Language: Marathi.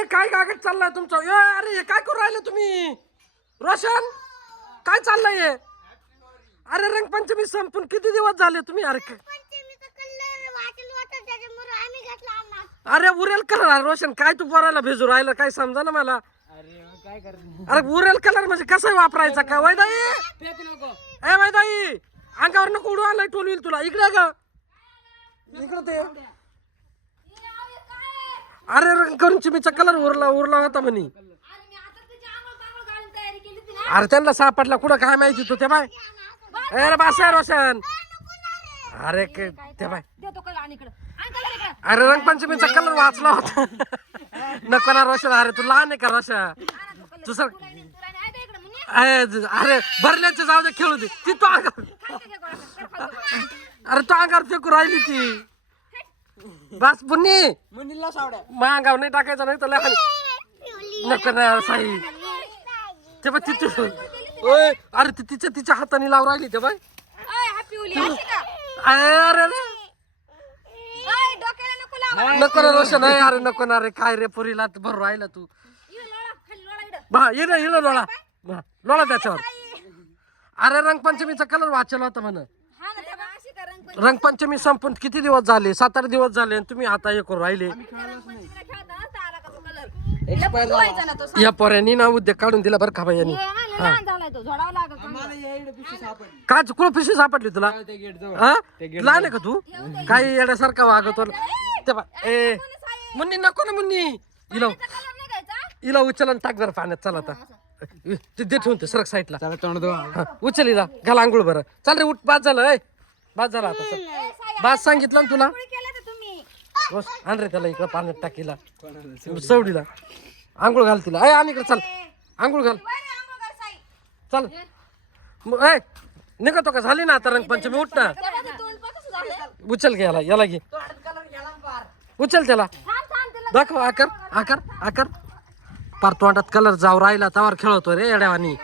अरे काय कागद चाललाय तुमचा? अरे हे काय करू राहिले तुम्ही? रोशन काय चाललंय हे? अरे रंगपंचमी संपून किती दिवस झाले तुम्ही? अरे उरेल कलर रोशन काय तू बोलायला भेजू राहिला काय समजा ना मला. अरे उरेल कलर म्हणजे कसं वापरायचा का? वैदाई ए वैदाई अंगावर नको उडू आलाय टोलवील तुला. इकडे ग इकडे ते. अरे रंगपंचमीचा कलर उरला होता म्हणे. अरे त्यांना सापडला कुठं काय माहिती तू ते बाय. अरे बास आहे रोशन. अरे ते बाय अरे रंगपंचमीचा कलर वाचला होता. नको ना रोशन. अरे तू लहान आहे का रोशन? तू सर अरे भरल्याचे जाऊ दे खेळू दे ती तो अंगावर. अरे तो अंगावर फेकू राहिली ती. बस बुन्नी मग अंगावर नाही टाकायचं नाही तर लहान. नको ना साई ते बघ तिथे. अरे ती तिच्या हाताने लावून राहिली ते बाय. अरे नको ना रोशन. अरे नको ना रे. काय रे पुरीला भरू राहिला तू. ये ना लोळा लोळा त्याच्यावर. अरे रंगपंचमीचा कलर वाचला होता म्हण. रंगपंचमी संपून किती दिवस झाले? 7-8 दिवस झाले आणि तुम्ही आता हे करू राहिले. या पोऱ्यांनी ना उद्योग काढून दिला बरं का बाई यांनी. काय कुठं पिशवी सापडली तुला? लहान आहे का तू? काही येण्यासारखा वागतो ते बा. ए मुन्नी नको ना मुन्नी. हिला उचल आणि टाक जरा पाण्यात. चला आता ते ठेवून ते सरक साईडला. उचल हिला घाल आंघोळ बरं. चाल रे उठ. बाद झालं बाद झाला आता. बाद सांगितलं ना तुला. आण रे त्याला इकडं पाण्यात टाकीला सवडीला. आंघोळ घाल तिला. आणि इकडे चल आंघोळ घाल. चल निघतो का? झाली ना आता रंगपंचमी. उठ ना. उचल घे याला घे. उचल त्याला. दाखव आकार आकार आकार. पार तोंडात कलर जाऊ राहिला तवार खेळतो रे येड्यावानी.